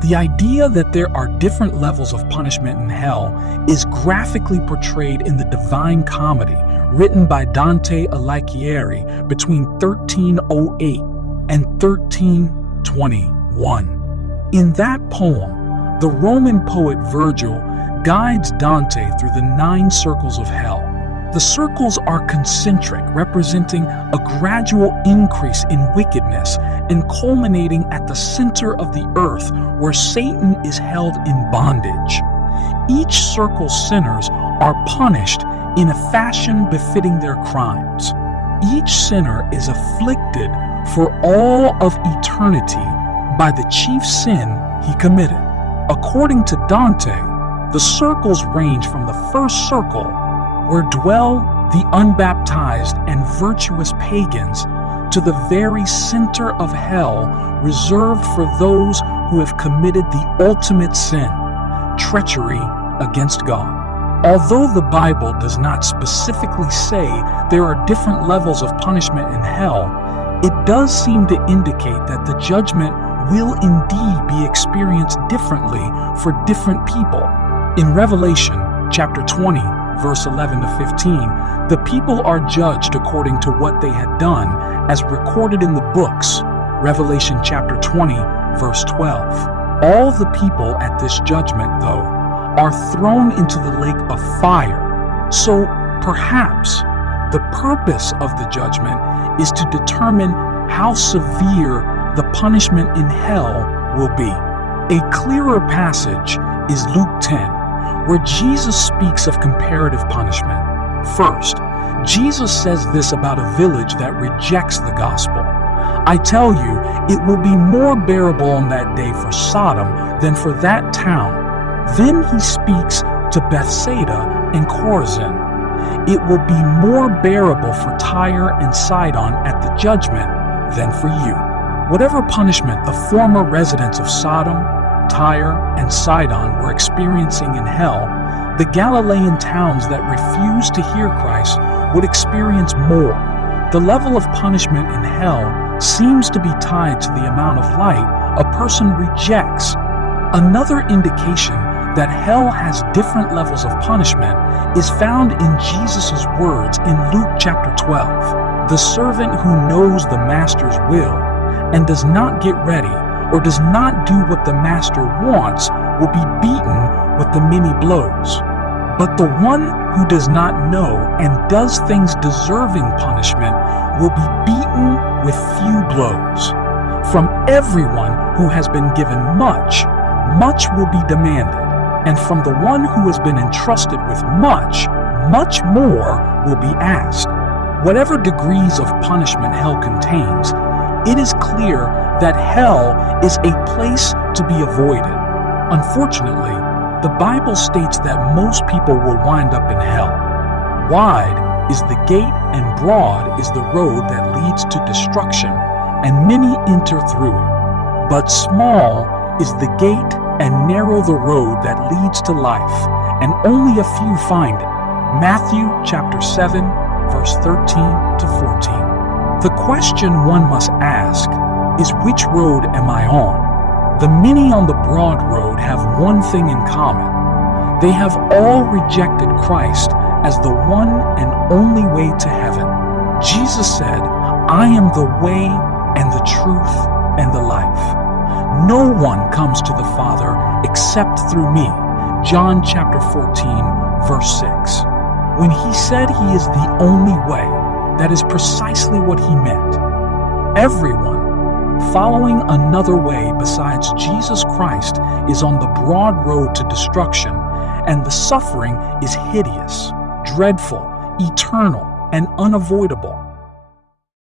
The idea that there are different levels of punishment in hell is graphically portrayed in the Divine Comedy, written by Dante Alighieri between 1308 and 1321. In that poem, the Roman poet Virgil guides Dante through the 9 circles of hell. The circles are concentric, representing a gradual increase in wickedness and culminating at the center of the earth where Satan is held in bondage. Each circle's sinners are punished in a fashion befitting their crimes. Each sinner is afflicted for all of eternity by the chief sin he committed. According to Dante, the circles range from the first circle, where dwell the unbaptized and virtuous pagans, to the very center of hell reserved for those who have committed the ultimate sin, treachery against God. Although the Bible does not specifically say there are different levels of punishment in hell, it does seem to indicate that the judgment will indeed be experienced differently for different people. In Revelation chapter 20, verse 11 to 15, the people are judged according to what they had done, as recorded in the books. Revelation chapter 20, verse 12. All the people at this judgment, though, are thrown into the lake of fire. So perhaps the purpose of the judgment is to determine how severe the punishment in hell will be. A clearer passage is Luke 10, where Jesus speaks of comparative punishment. First, Jesus says this about a village that rejects the gospel. I tell you, it will be more bearable on that day for Sodom than for that town. Then he speaks to Bethsaida and Chorazin. It will be more bearable for Tyre and Sidon at the judgment than for you. Whatever punishment the former residents of Sodom, Tyre, and Sidon were experiencing in hell, the Galilean towns that refused to hear Christ would experience more. The level of punishment in hell seems to be tied to the amount of light a person rejects. Another indication that hell has different levels of punishment is found in Jesus' words in Luke chapter 12. The servant who knows the master's will and does not get ready or does not do what the master wants will be beaten with the many blows. But the one who does not know and does things deserving punishment will be beaten with few blows. From everyone who has been given much, much will be demanded, and from the one who has been entrusted with much, much more will be asked. Whatever degrees of punishment hell contains, it is clear that hell is a place to be avoided. Unfortunately, the Bible states that most people will wind up in hell. Wide is the gate and broad is the road that leads to destruction, and many enter through it. But small is the gate and narrow the road that leads to life, and only a few find it. Matthew chapter 7, verse 13 to 14. The question one must ask is, which road am I on? The many on the broad road have one thing in common. They have all rejected Christ as the one and only way to heaven. Jesus said, I am the way and the truth and the life. No one comes to the Father except through me. John chapter 14, verse 6. When he said he is the only way, that is precisely what he meant. Everyone following another way besides Jesus Christ is on the broad road to destruction, and the suffering is hideous, dreadful, eternal, and unavoidable.